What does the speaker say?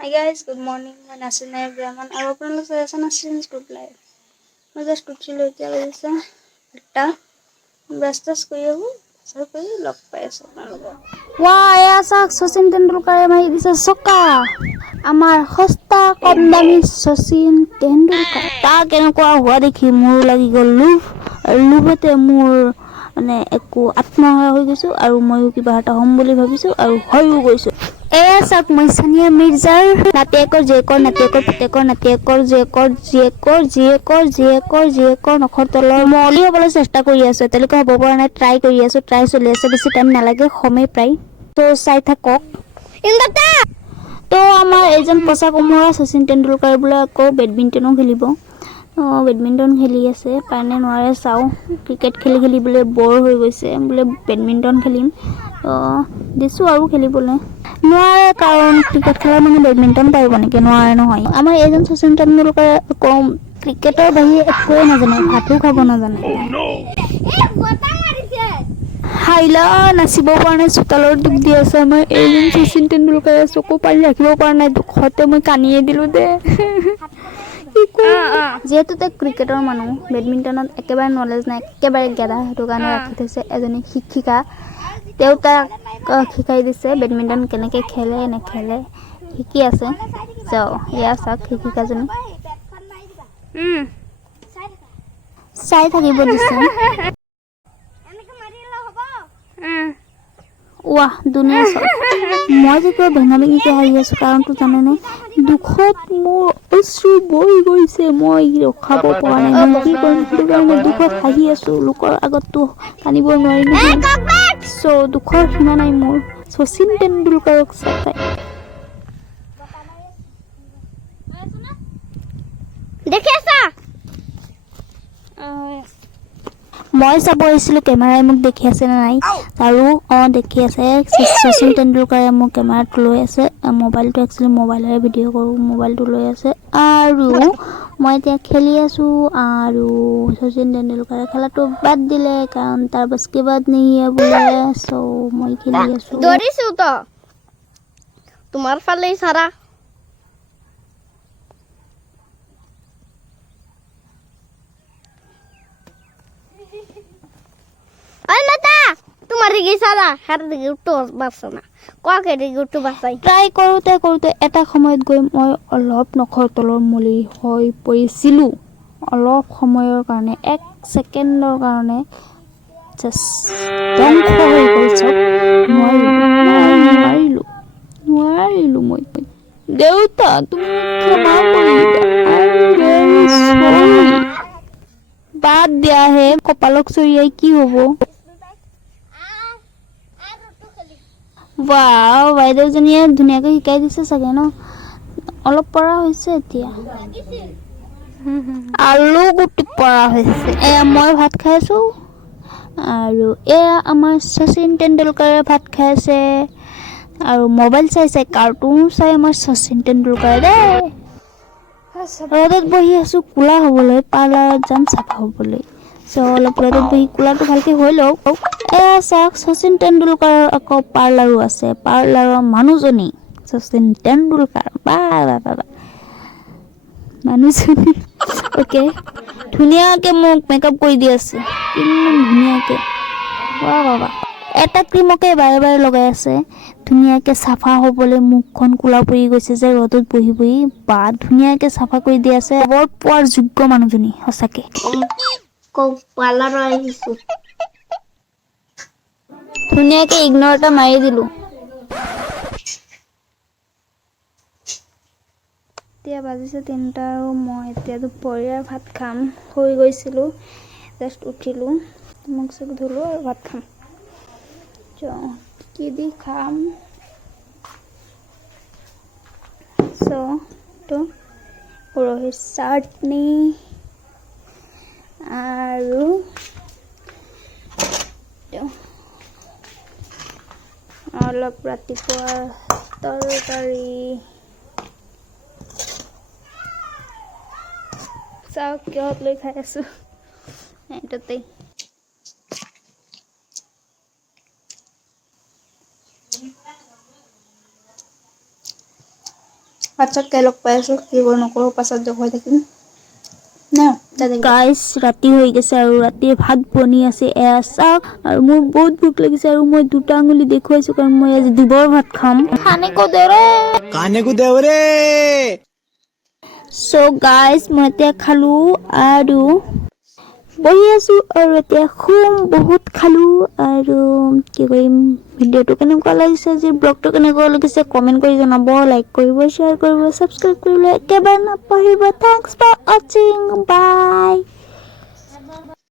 Hi guys, good morning. My name is Brahman. Our pronunciation is Nasin's Good Life. I just uthilo এতিয়া হৈছে 8টা brush কৰি আহো সব কৰি লগ পাই আছো আপোনালোকক এয়া চাওক শচীন তেণ্ডুলকাৰে মাৰি দিছে চকা আমাৰ সস্তা কম দামী শচীন তেণ্ডুলকাৰ তাৰ কেনেকুৱা হোৱা দেখি মোৰ লাগি গ'ল লোভতে মোৰ মানে একো আত্মহাৰা হৈ গৈছো আৰু ময়ো কিবা এটা হ'ম বুলি ভাবিছো আৰু হৈও গৈছো এয়া চাওক মই সানিয়া মিৰ্জাৰ নাতিয়েকৰ জীয়েকৰ নাতিয়েকৰ পুতেকৰ নাতিয়েকৰ জীয়েকৰ নখৰ তলৰ মলি হ'বলৈ চেষ্টা কৰি আছো এতিয়ালৈকে হ'ব পৰা নাই ট্ৰাই কৰি আছো ট্ৰাই চলি আছে বেছি টাইম নালাগে সময় প্ৰায় তো চাই থাকক তো আমাৰ এজন পচা কোমোৰা শচীন তেণ্ডুলকাৰ বোলে আকৌ বেডমিণ্টনো খেলিব বেডমিণ্টন খেলি আছে পানে নোৱাৰে চাওঁ ক্ৰিকেট খেলি বোলে বৰ হৈ গৈছে বোলে বেডমিণ্টন খেলিম দিছোঁ আৰু খেলিবলৈ নোৱাৰে কাৰণ ক্ৰিকেট খেলা মানে বেডমিণ্টন পাৰিব নেকি নোৱাৰে নহয় আমাৰ এজন শচীন তেণ্ডুলকাৰে কম ক্ৰিকেটৰ বাহিৰে একোৱে নাজানে ভাতো খাব নাজানে হাইলা নাচিব পৰা নাই চোতালৰ দুখ দি আছে আমাৰ এজন শচীন তেণ্ডুলকাৰে চকু পানী ৰাখিব পৰা নাই দুখতে মই কানিয়ে দিলোঁ দে যিহেতু তেওঁ ক্ৰিকেটৰ মানুহ বেডমিণ্টনত একেবাৰে নলেজ নাই একেবাৰে গেদা সেইটো কাৰণে ৰাখি থৈছে এজনী শিক্ষিকা তেওঁ তাক শিকাই দিছে বেডমিণ্টন কেনেকৈ খেলে নেখেলে শিকি আছে এয়া চাওক শিক্ষিকাজনী চাই থাকিব দিছে ৱাহ ধুনীয়া চাওক মই যে কিবা ভেঙা ভেঙিকৈ হাঁহি আছোঁ কাৰণটো জানেনে দুখত মোৰ অশ্ৰু বৈ গৈছে মই ৰখাব পৰা নাই মই কি কৰিম সেইটো কাৰণে দুখত হাঁহি আছোঁ লোকৰ আগততো কান্দিব নোৱাৰি নহয় দুখৰ সীমা নাই মোৰ শচীন তেণ্ডুলকাৰক চাই দেখি আছা মই চাব আহিছিলোঁ কেমেৰাই মোক দেখি আছে নে নাই আৰু দেখি আছে শচীন তেণ্ডুলকাৰে মোৰ কেমেৰাটো লৈ আছে মোবাইলটো একচুৱেলি মোবাইলেৰে ভিডিঅ' কৰোঁ মোবাইলটো লৈ আছে আৰু মই এতিয়া খেলি আছোঁ আৰু শচীন তেণ্ডুলকাৰে খেলাটো বাদ দিলে কাৰণ তাৰ বাছ কে বাদ নেহিয়ে বোলে মই খেলি আছোঁ দৌৰিছোঁ তো তোমাৰ ফালেই চাৰা ট্ৰাই কৰোঁতে এটা সময়ত গৈ মই অলপ নখৰ তলৰ মলি হৈ পৰিছিলোঁ অলপ সময়ৰ কাৰণে 1 ছেকেণ্ডৰ কাৰণে ধ্বংস হৈ গ'ল চব নোৱাৰিলোঁ মই দেউতা তুমি ক্ষমা কৰি বাদ দিয়াহে কপালক চৰিয়াই কি হ'ব বাইদেউজনীয়ে ধুনীয়াকৈ শিকাই দিছে চাগে ন অলপ পৰা হৈছে এতিয়া আলু গুটি পৰা হৈছে এয়া মই ভাত খাই আছোঁ আৰু এয়া আমাৰ শচীন তেণ্ডুলকাৰে ভাত খাই আছে আৰু মোবাইল চাই কাৰ্টুন চাই আমাৰ শচীন তেণ্ডুলকাৰে দেই ৰ'দত বহি আছোঁ কোলা হ'বলৈ পাৰ্লাৰত যাম চাফা হ'বলৈ অলপ ৰ'দত বহি কোলাটো ভালকৈ হৈ লওক এয়া চাওক শচীন তেণ্ডুলকাৰৰ আকৌ পাৰ্লাৰো আছে পাৰ্লাৰৰ মানুহজনী শচীন তেণ্ডুলকাৰ মানুহজনী অ'কে ধুনীয়াকৈ মোক মেকআপ কৰি দি আছে কিমান ধুনীয়াকৈ এটা ক্ৰীমকে বাৰে লগাই আছে ধুনীয়াকৈ চাফা হ'বলৈ মুখখন কোলা পৰি গৈছে যে ৰ'দত বহি ধুনীয়াকৈ চাফা কৰি দি আছে বৰ পোৱাৰ যোগ্য মানুহজনী সঁচাকৈ ধুনীয়াকৈ ইগনৰ এটা মাৰি দিলোঁ এতিয়া বাজিছে 3টা আৰু মই এতিয়া দুপৰীয়াৰ ভাত খাম শুই গৈছিলোঁ জাষ্ট উঠিলোঁ মুখ চুখ ধুলোঁ আৰু ভাত খাম কি দি খাম উৰহীৰ চাটনি আৰু অলপ ৰাতিপুৱা তৰকাৰী চাওক কিহত লৈ খাই আছোঁ এইটোতেই পাছত কাই লগ পাই আছোঁ কি কৰোঁ নকৰোঁ পাছত দেখুৱাই থাকিম ন দাদা গাইজ ৰাতি হৈ গৈছে আৰু ৰাতিৰ ভাত বনি আছে এয়া চাওক আৰু মোৰ বহুত ভোক লাগিছে আৰু মই 2টা আঙুলি দেখুৱাইছোঁ কাৰণ মই আজি দুবাৰ ভাত খাম খানে কো দে ৰে চ' গাইজ মই এতিয়া খালোঁ আৰু বহি আছোঁ আৰু এতিয়া খুব বহুত খালোঁ আৰু কি কৰিম ভিডিঅ'টো কেনেকুৱা লাগিছে আজি ব্লগটো কেনেকুৱা লাগিছে কমেণ্ট কৰি জনাব লাইক কৰিব শ্বেয়াৰ কৰিব ছাবস্ক্ৰাইব কৰিবলৈ একেবাৰে নাপাহৰিব থেংকছ ফৰ ৱাচিং বাই